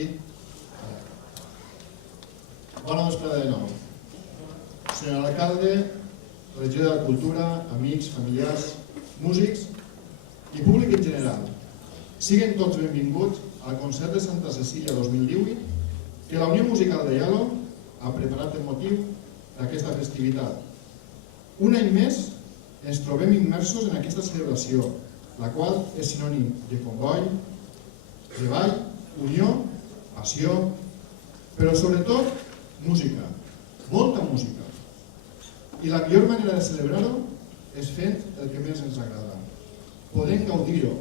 Sí? Bona vesprada de nou. Senyor alcalde, regidor de Cultura, amics, familiars, músics i públic en general, siguen tots benvinguts al concert de Santa Cecília 2018 que la Unió Musical de Yalo ha preparat amb motiu d'aquesta festivitat. Un any més ens trobem immersos en aquesta celebració, la qual és sinònim de comboi, treball, unió, passió, però sobretot música, molta música. I la millor manera de celebrar-ho és fent el que més ens agrada, podent gaudir-ho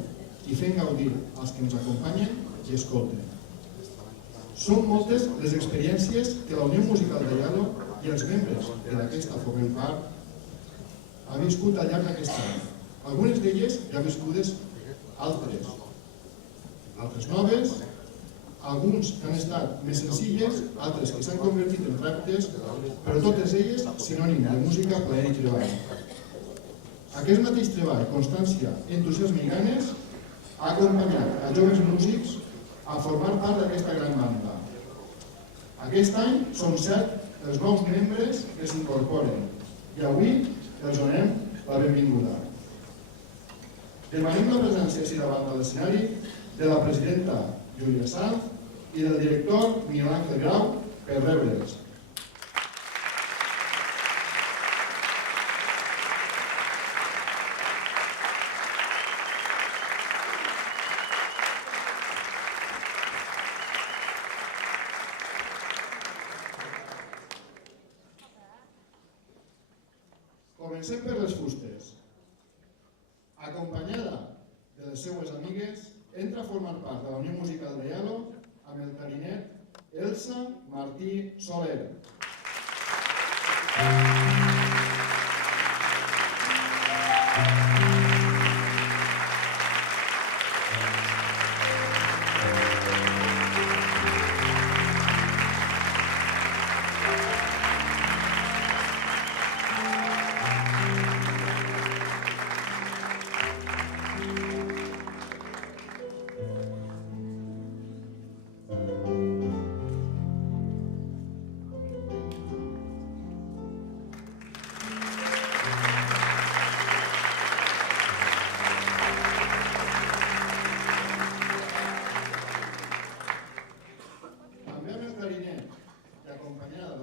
i fent gaudir als que ens acompanyen i escolten. Són moltes les experiències que la Unió Musical de Yalo i els membres que d'aquesta formem part ha viscut al llarg d'aquest any. Algunes d'elles ja viscudes, altres noves, alguns que han estat més senzilles, altres que s'han convertit en reptes, però totes elles sinònim de música, plaer i treball. Aquest mateix treball, constància, entusiasme i ganes ha acompanyat a joves músics a formar part d'aquesta gran banda. Aquest any són 7 els nous membres que s'incorporen i avui els donem la benvinguda. Demanem la presència així davant de l'escenari de la presidenta Júlia Sanz i del director Miguel Ángel Grau per rebre'ls. Comencem per les fustes. Acompanyada de les seues amigues, entra a formar part de la Unió Musical de Yalo amb el clarinet Elsa Martí Soler.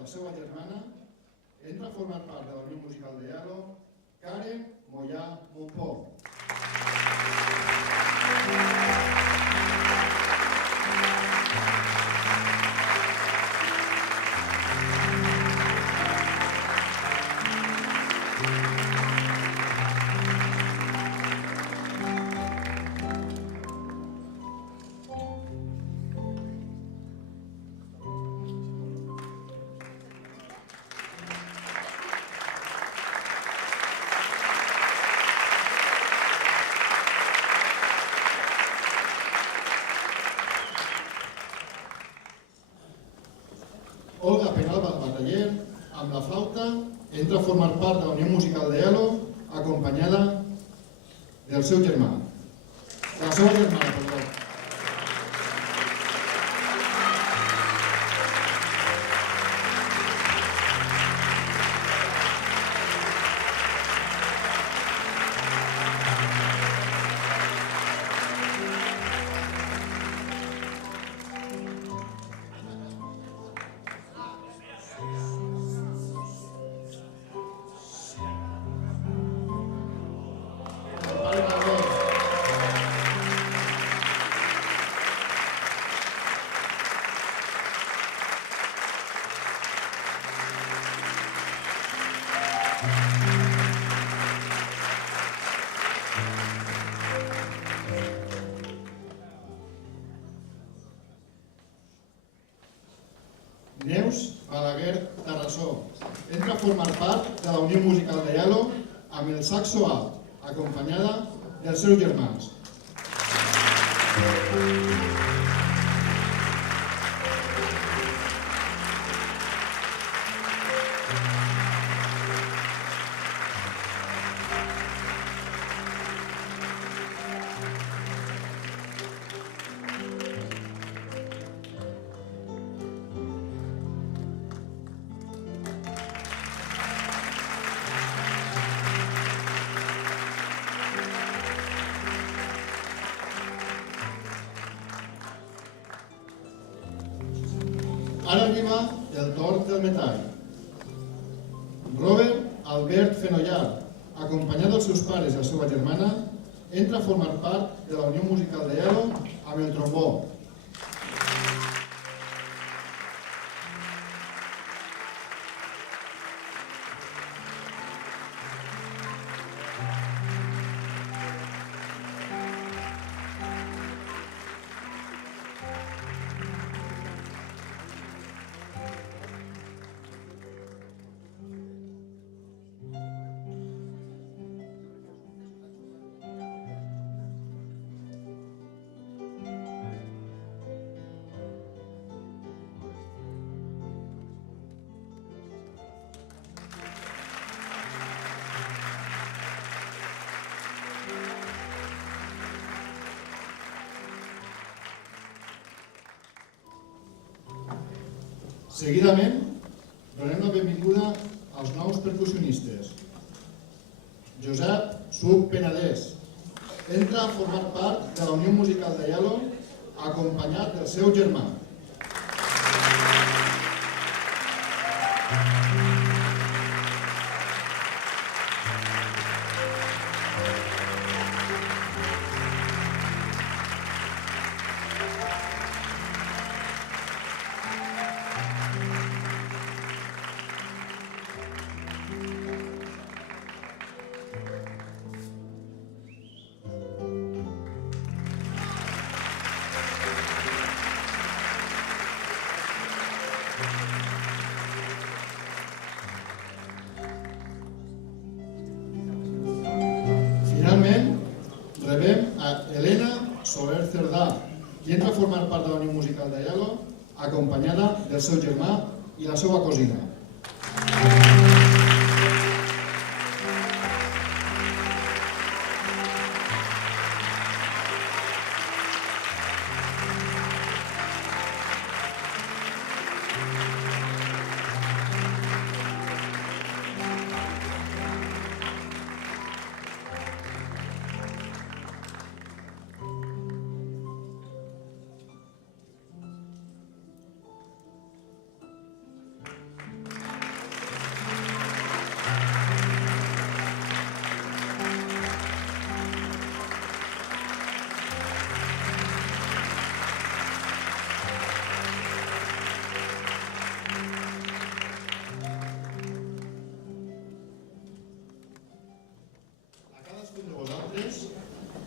La seva germana entra a formar part de la Unió Musical de Yalo, Karen Mollà Montpó. Olga Penalba Bataller, amb la flauta, entra a formar part de la Unió Musical de Yalo, acompanyada del seu germà. De la seva germana, perdó. Neus Balaguer Tarrasó entra a formar part de la Unió Musical de Yalo amb el saxo alt, acompanyada dels seus germans. Ara arriba el torn del metall. Robert Albert Fenollar, acompanyat dels seus pares i la seva germana, entra a formar part de la Unió Musical de Yalo amb el trombó. Seguidament, donem la benvinguda als nous percussionistes. Josep Suc Penedès entra a formar part de la Unió Musical de Yalo acompanyat del seu germà. Finalment, rebem a Elena Soler Cerdà, qui entra a formar part de la Unió Musical de Yalo, acompanyada del seu germà i la seva cosina.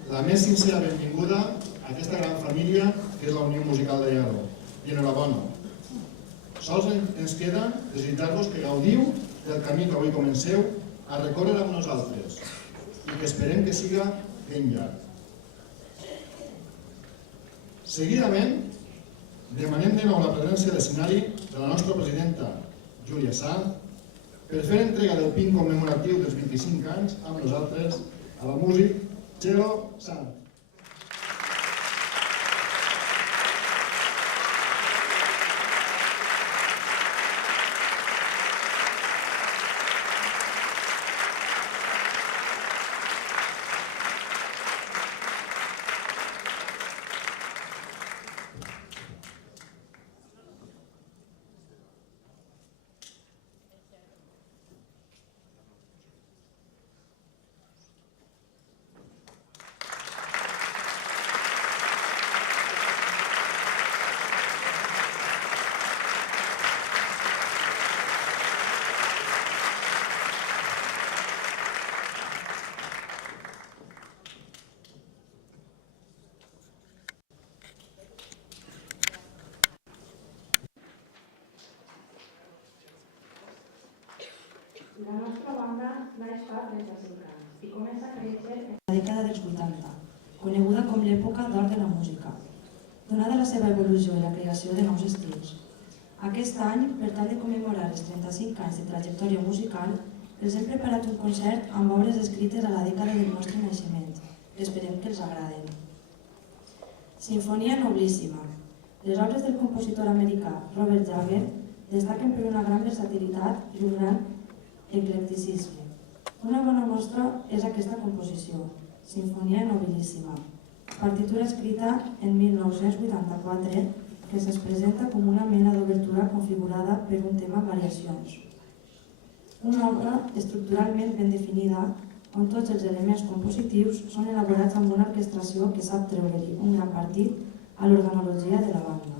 La més sincera benvinguda a aquesta gran família que és la Unió Musical de Yalo. I enhorabona. Sols ens queda desitjar-vos que gaudiu del camí que avui comenceu a recórrer amb nosaltres i que esperem que siga ben llarg. Seguidament, demanem de nou la presència a l'escenari de la nostra presidenta, Júlia Sanz, per fer entrega del pin commemoratiu dels 25 anys amb nosaltres a la músic Txelo Sanz. La nostra banda naix fa 35 anys i comença a créixer en la dècada dels 80, coneguda com l'època d'or de la música, donada la seva evolució i la creació de nous estils. Aquest any, per tal de commemorar els 35 anys de trajectòria musical, els hem preparat un concert amb obres escrites a la dècada del nostre naixement, que esperem que els agraden. Sinfonia noblíssima. Les obres del compositor americà Robert Jagger destaquen per una gran versatilitat i un gran eclecticisme. Una bona mostra és aquesta composició, Sinfonia nobilíssima, partitura escrita en 1984 que se'ls presenta com una mena d'obertura configurada per un tema amb variacions. Una obra estructuralment ben definida, on tots els elements compositius són elaborats amb una orquestració que sap treure-li un gran partit a l'organologia de la banda.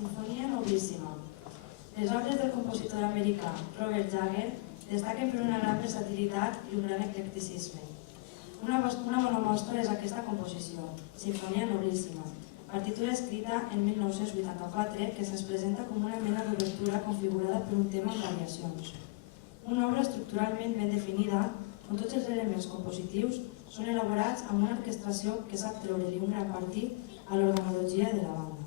Sinfonia noblíssima. Les obres del compositor americà Robert Jagger destaquen per una gran versatilitat i un gran eclecticisme. Una bona mostra és aquesta composició, Sinfonia noblíssima, partitura escrita en 1984 que se'ns presenta com una mena d'obertura configurada per un tema amb variacions. Una obra estructuralment ben definida, on tots els elements compositius són elaborats amb una orquestració que sap treure-li un gran partit a l'organologia de la banda.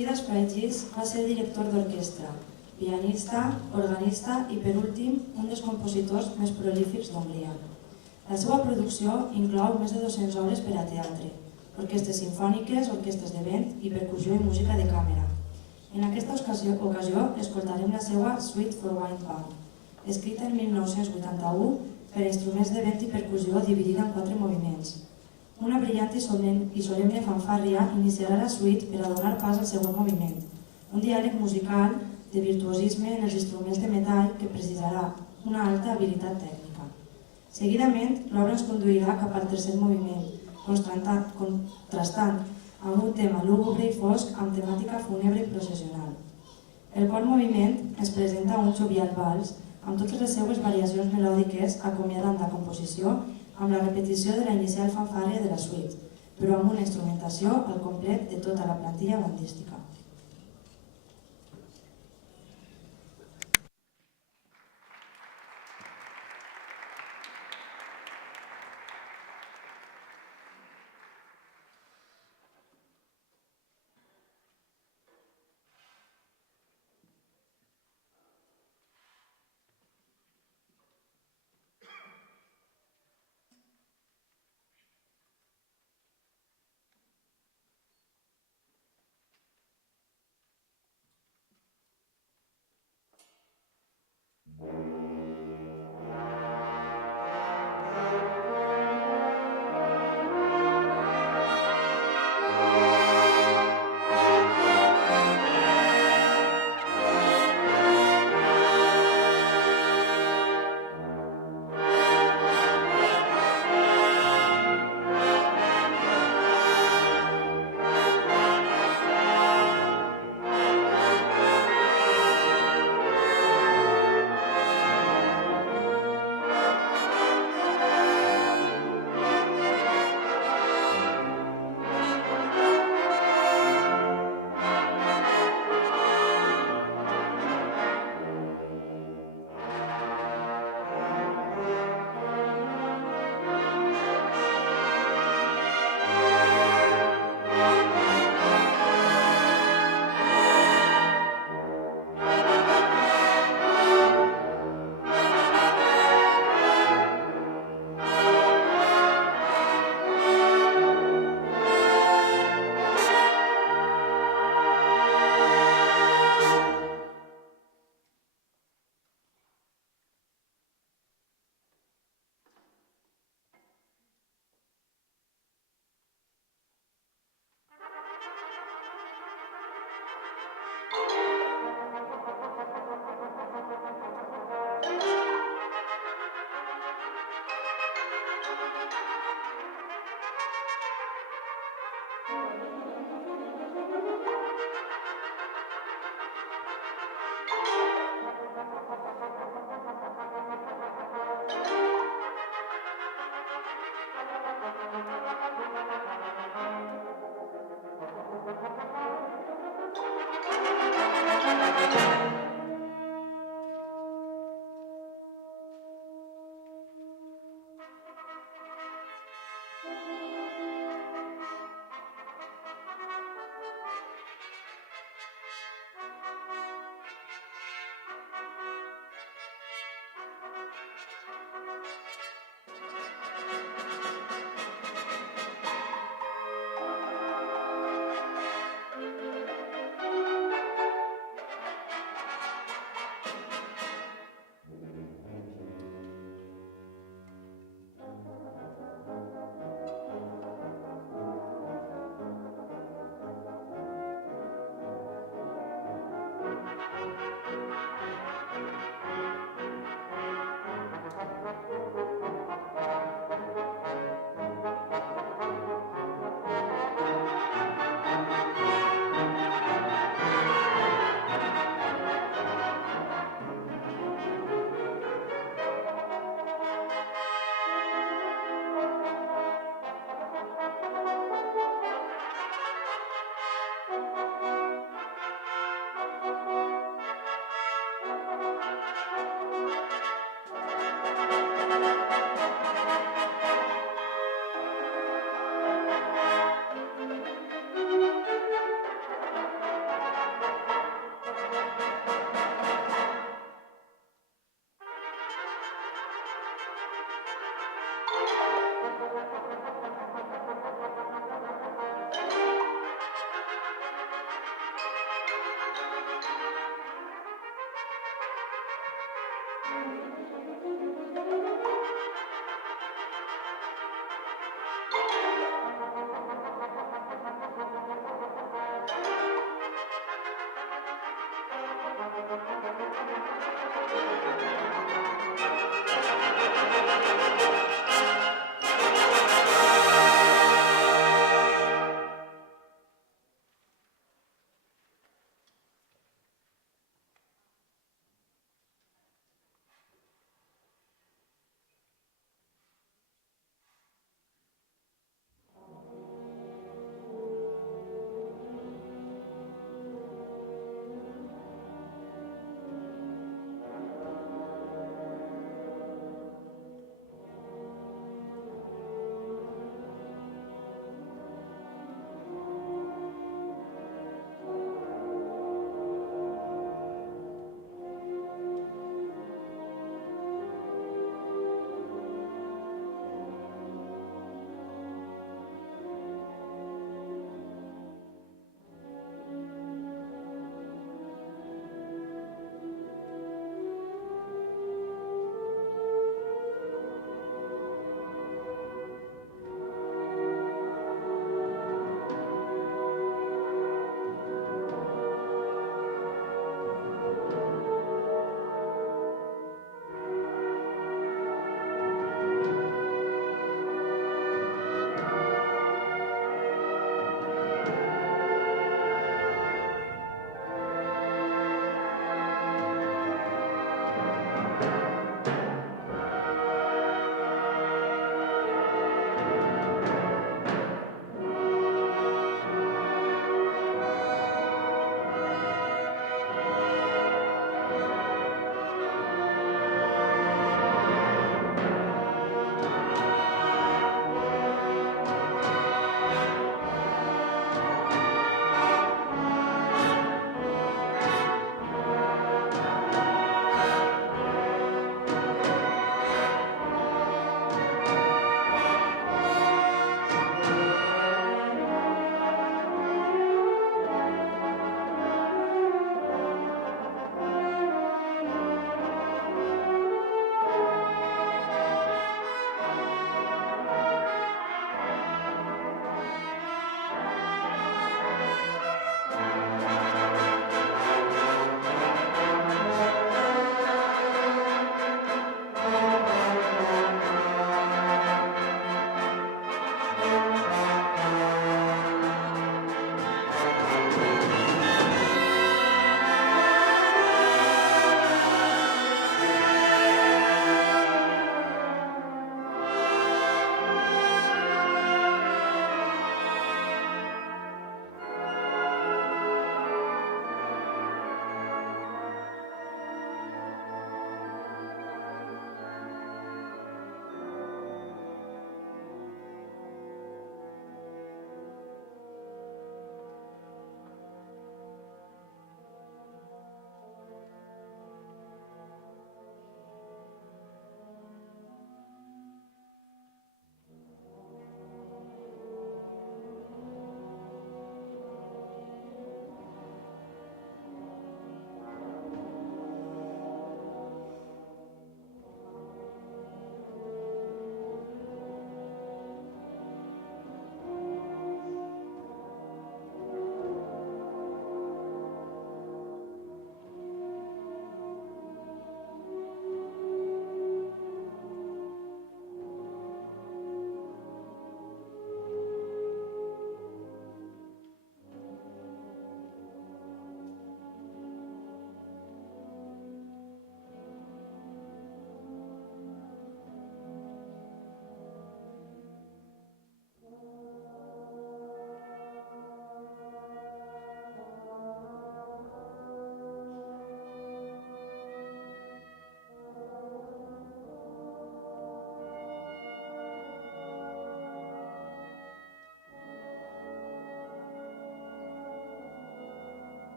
Fidas Fraigis va ser director d'orquestra, pianista, organista i, per últim, un dels compositors més prolífics d'Hongria. La seva producció inclou més de 200 obres per a teatre, orquestres simfòniques, orquestres de vent i percussió i música de càmera. En aquesta ocasió escoltarem la seva Suite for Wind Band, escrita en 1981 per a instruments de vent i percussió dividida en 4 moviments. Una brillant i solemne fanfàrria iniciarà la suite per a donar pas al següent moviment, un diàleg musical de virtuosisme en els instruments de metall que precisarà una alta habilitat tècnica. Seguidament, l'obra ens conduirà cap al tercer moviment, contrastant amb un tema lúgubre i fosc amb temàtica fúnebre i processional. El quart moviment ens presenta un jovial vals amb totes les seues variacions melòdiques acomiadant la composició amb la repetició de la inicial fanfàrria de la suite, però amb una instrumentació al complet de tota la plantilla bandística.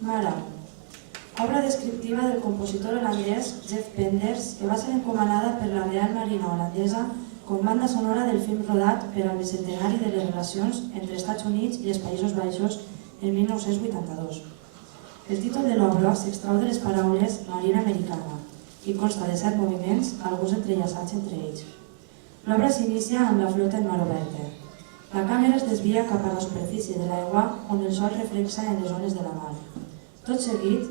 Mara, obra descriptiva del compositor holandès Jeff Penders, que va ser encomanada per la Real Marina holandesa com banda sonora del film rodat per al bicentenari de les relacions entre Estats Units i els Països Baixos en 1982. El títol de l'obra s'extrau de les paraules Marina Americana i consta de 7 moviments, alguns entrellaçats entre ells. L'obra s'inicia amb la flota en mar oberta. La càmera es desvia cap a la superfície de l'aigua on el sol reflexa en les ones de la mar. Tot seguit,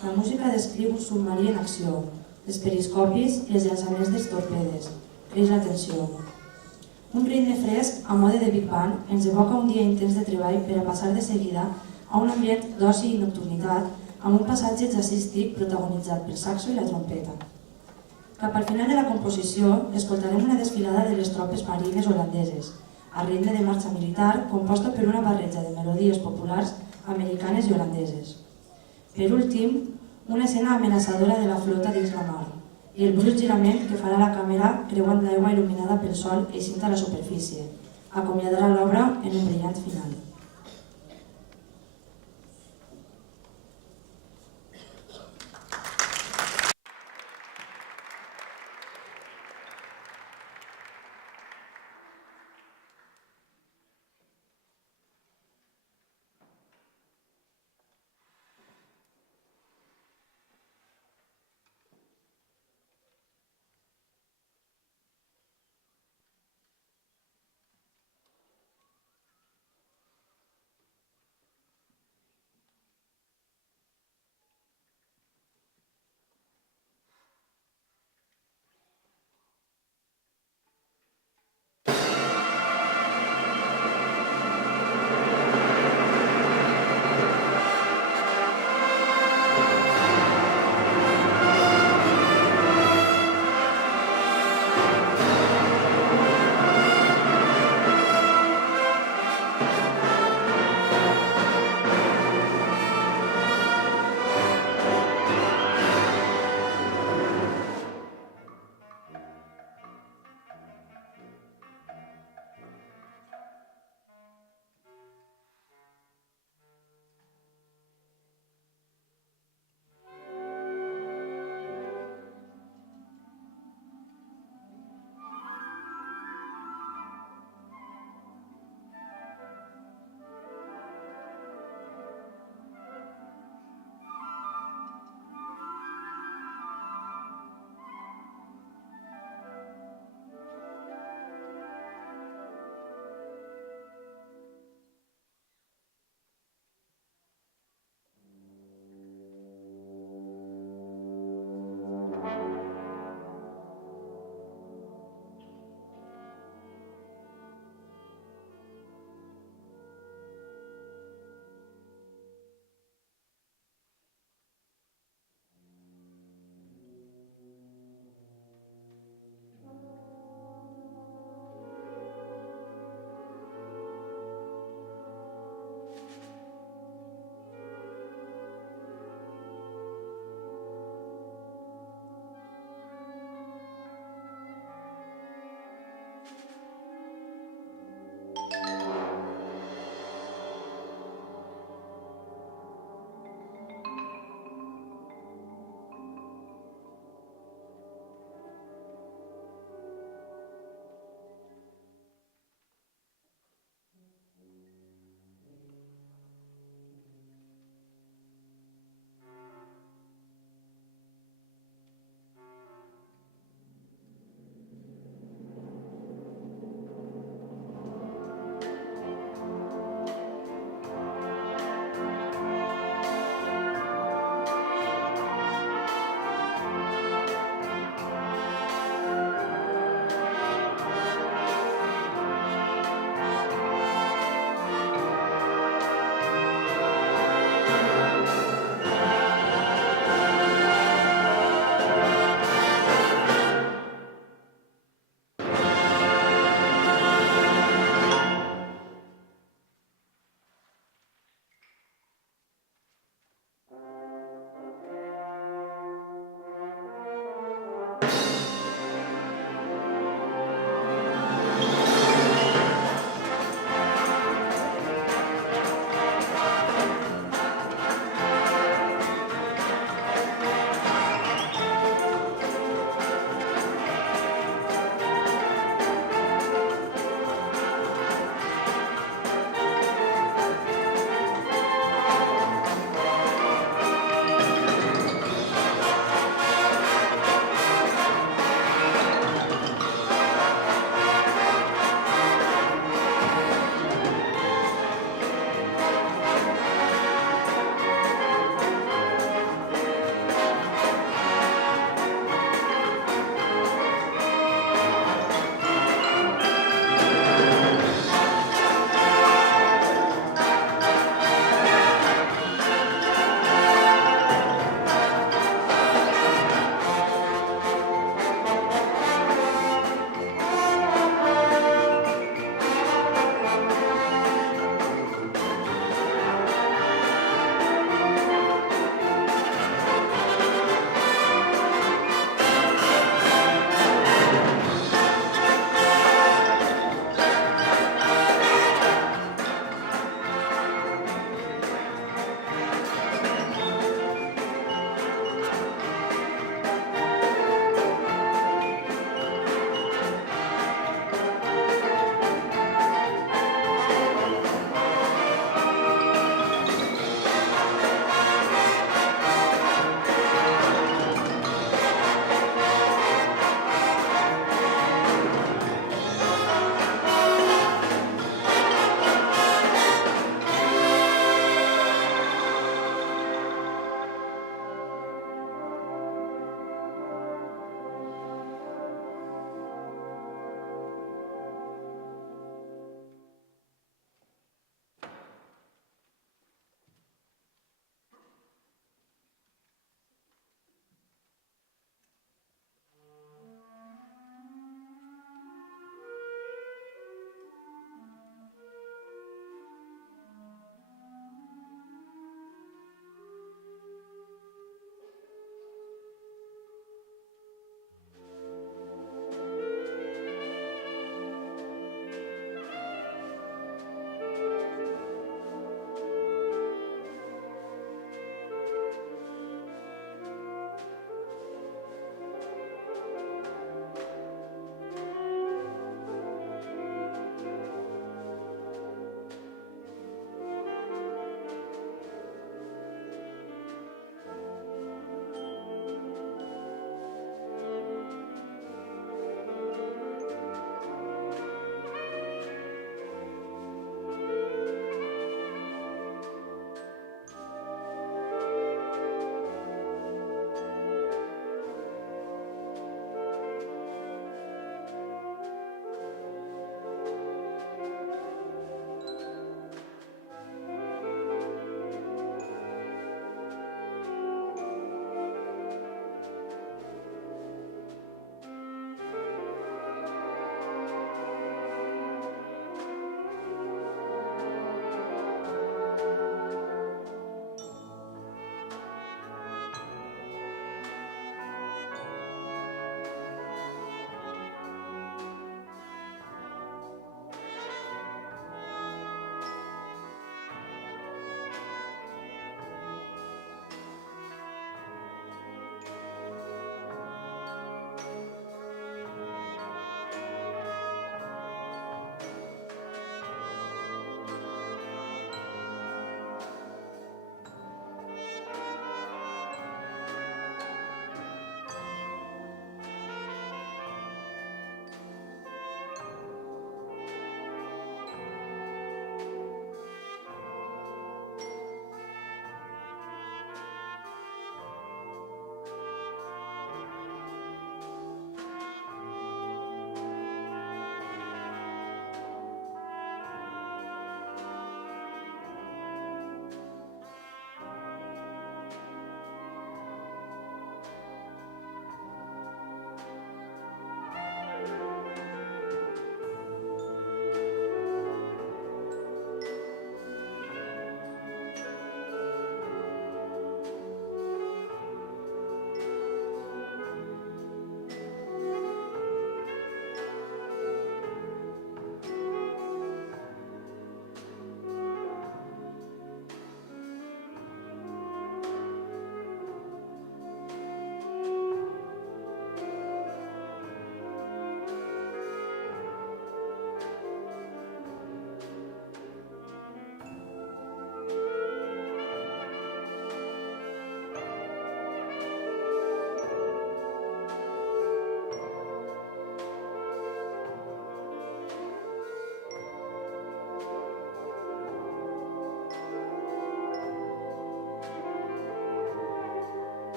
la música descriu un submarí en acció, els periscopis i els llançaments dels torpedes. Creix la tensió. Un ritme fresc, a mode de Big Band, ens evoca un dia intens de treball per a passar de seguida a un ambient d'oci i nocturnitat amb un passatge jazzístic protagonitzat pel saxo i la trompeta. Cap al final de la composició, escoltarem una desfilada de les tropes marines holandeses, a ritme de marxa militar composta per una barreja de melodies populars americanes i holandeses. Per últim, una escena amenaçadora de la flota dins la mar i el brusc girament que farà la càmera creuant l'aigua il·luminada pel sol eixint a la superfície. Acomiadarà l'obra en un brillant final.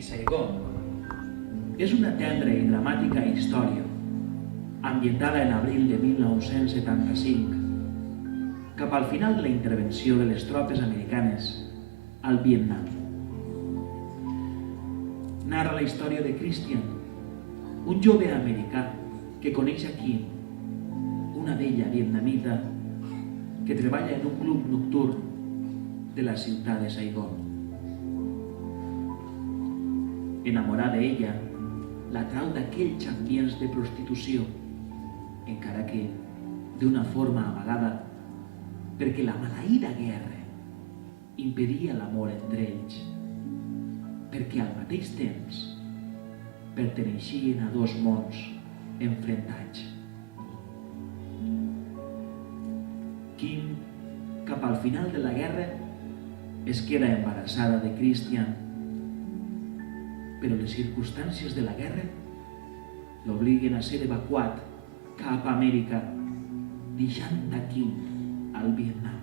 i Saigon és una tendra i dramàtica història ambientada en abril de 1975, cap al final de la intervenció de les tropes americanes al Vietnam. Narra la història de Christian, un jove americà que coneix aquí una vella vietnamita que treballa en un club nocturn de la ciutat de Saigon. Enamorada d'ella, l'atrau d'aquells ambients de prostitució, encara que d'una forma amagada, perquè la maleïda guerra impedia l'amor entre ells, perquè al mateix temps perteneixien a dos mons enfrontats. Kim, cap al final de la guerra, es queda embarassada de Christian, però les circumstàncies de la guerra l'obliguen a ser evacuat cap a Amèrica, deixant aquí al Vietnam.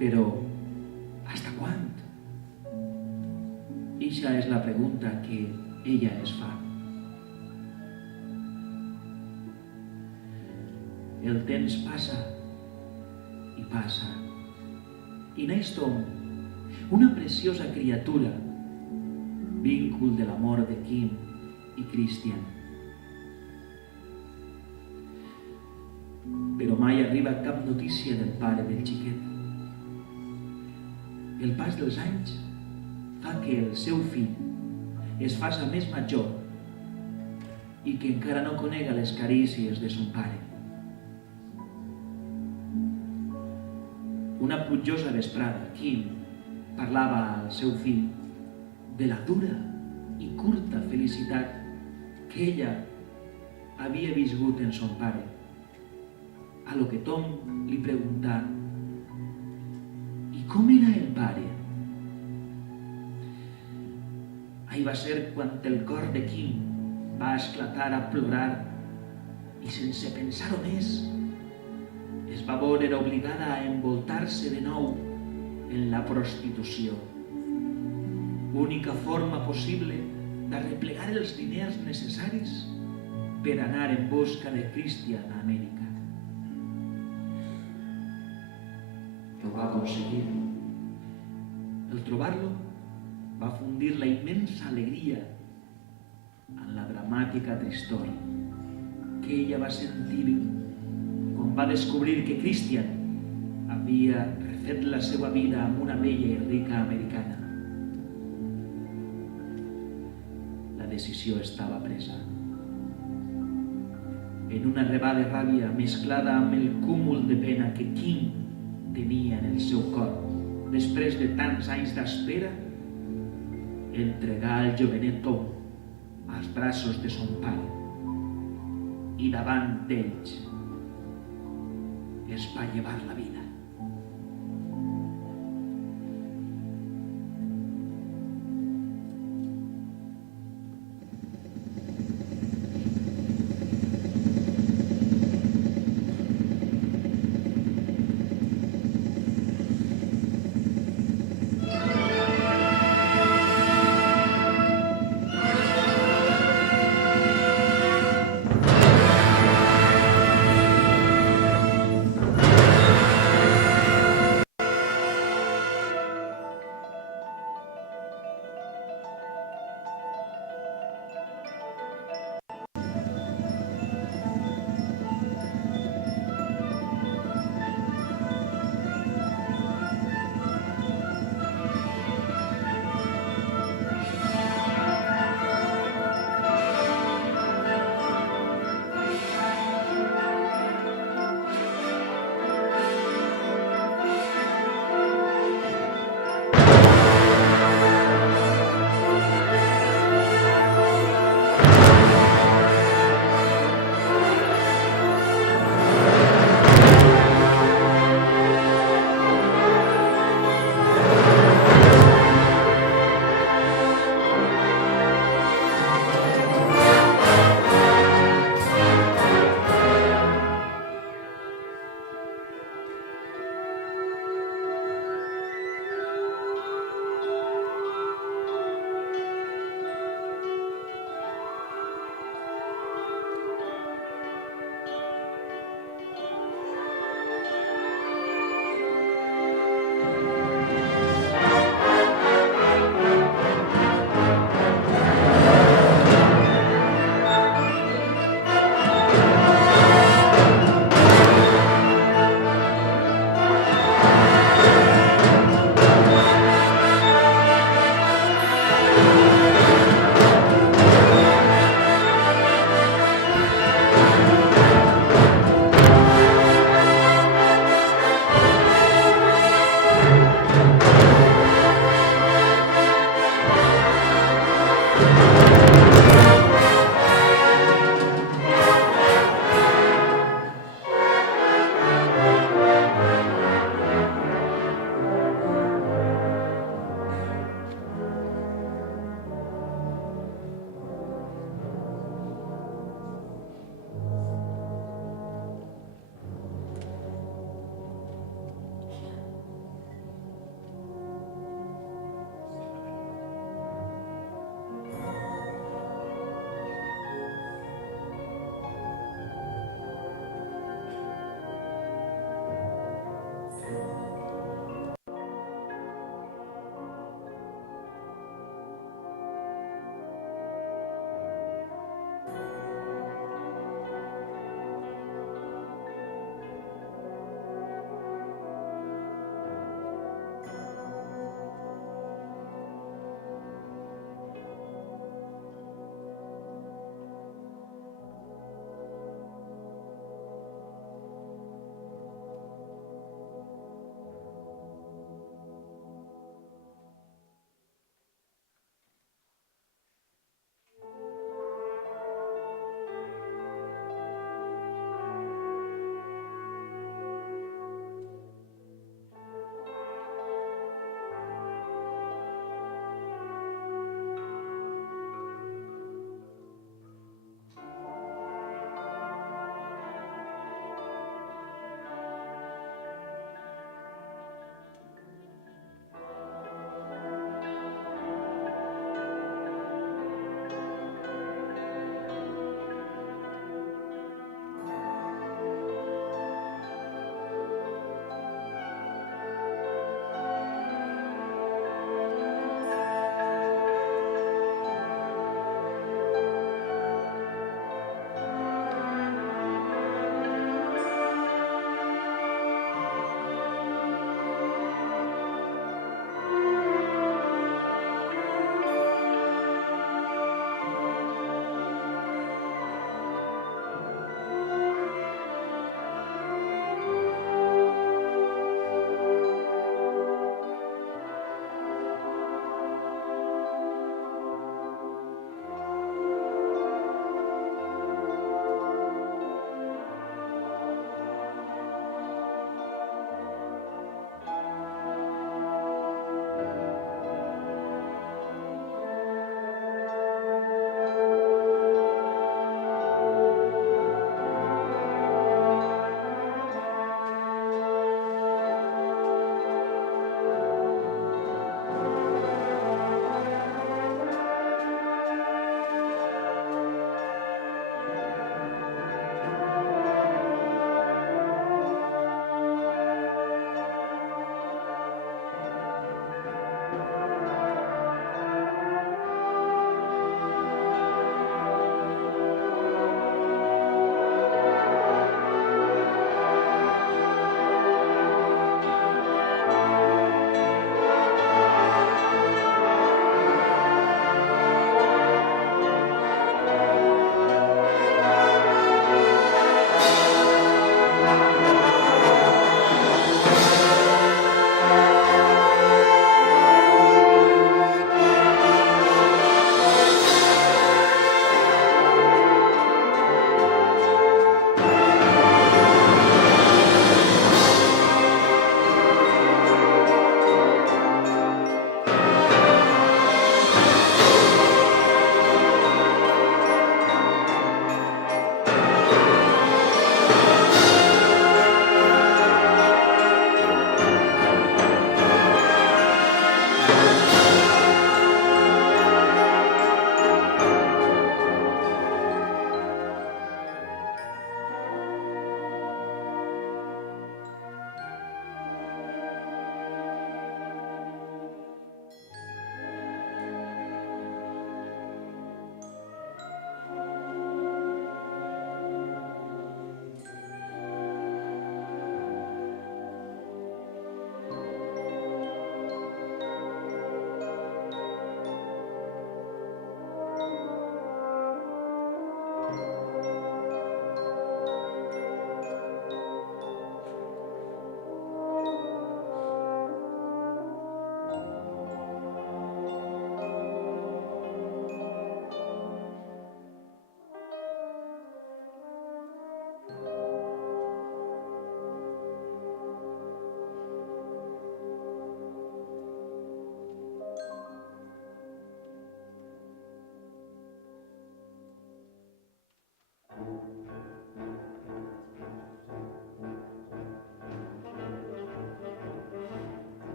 Però, ¿hasta quan? Eixa és la pregunta que ella es fa. El temps passa i passa, i naix Tom, una preciosa criatura, víncul de l'amor de Kim i Christian. Però mai arriba cap notícia del pare del xiquet. El pas dels anys fa que el seu fill es faça més major i que encara no conega les carícies de son pare. Una plujosa vesprada, Kim parlava al seu fill de la dura i curta felicitat que ella havia viscut en son pare, a lo que Tom li preguntà: «I com era el pare?» Ahí va ser quan el cor de Kim va esclatar a plorar i, sense pensar-ho més, es va veure obligada a envoltar-se de nou en la prostitució. Única forma possible d'arreplegar els diners necessaris per anar en busca de Christian a Amèrica. Ho va aconseguir. El trobar-lo va fundir la immensa alegria en la dramàtica tristor que ella va sentir quan va descobrir que Christian havia refet la seva vida amb una bella i rica americana. La decisió estava presa. En una arrebada de ràbia mesclada amb el cúmul de pena que Kim tenia en el seu cor, després de tants anys d'espera, entregà el jovenet Tom als braços de son pare i davant d'ells es va llevar la vida.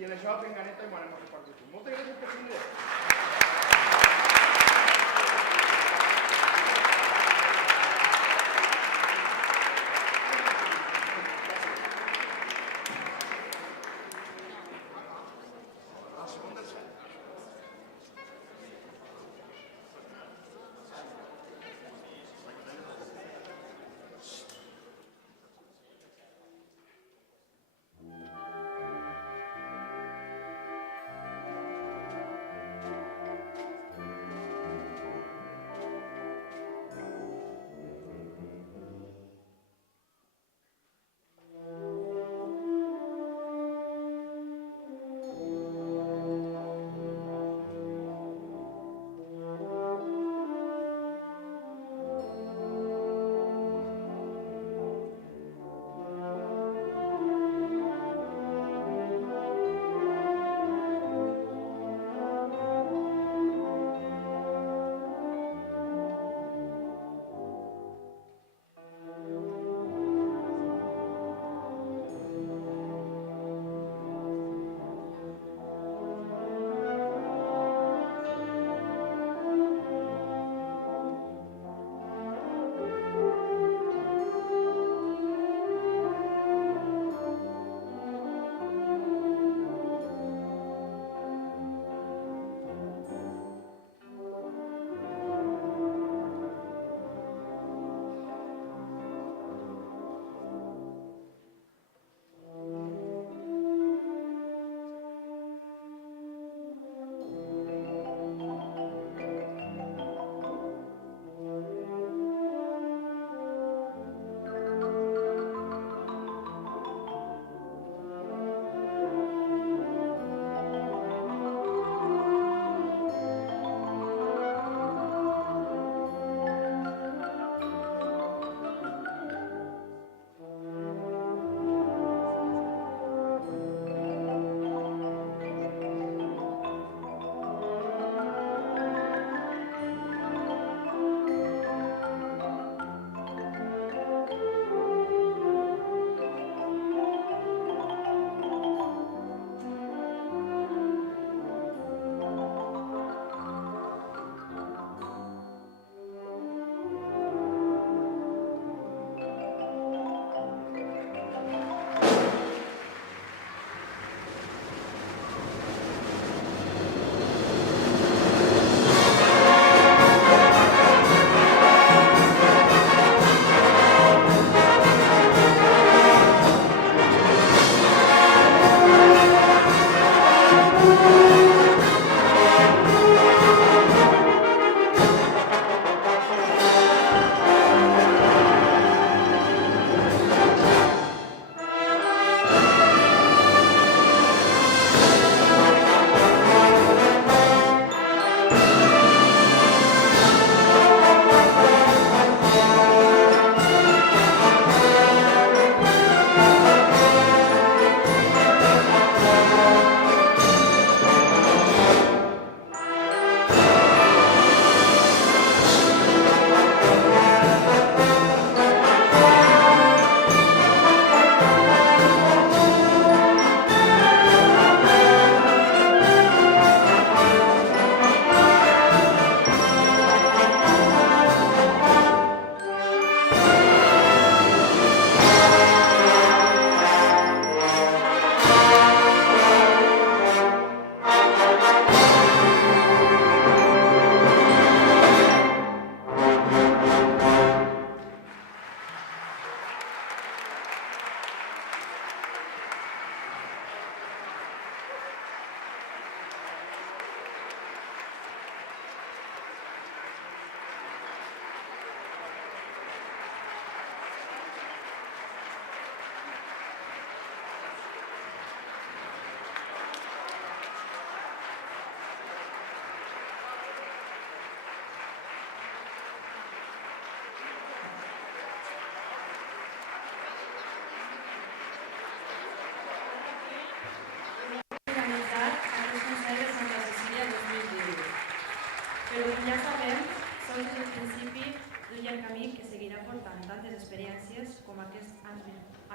i en això ben ganeta i m'ho anem a repartir. Moltes gràcies per venir.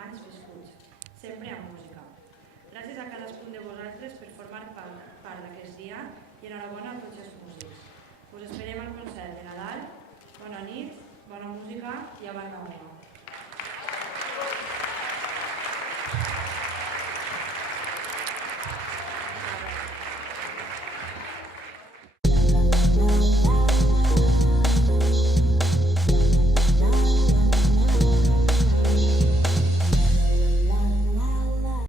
anys viscuts, sempre amb música. Gràcies a cadascun de vosaltres formar part d'aquest dia i enhorabona a tots els músics. Us esperem al concert de Nadal. Bona nit, bona música i avant la hora.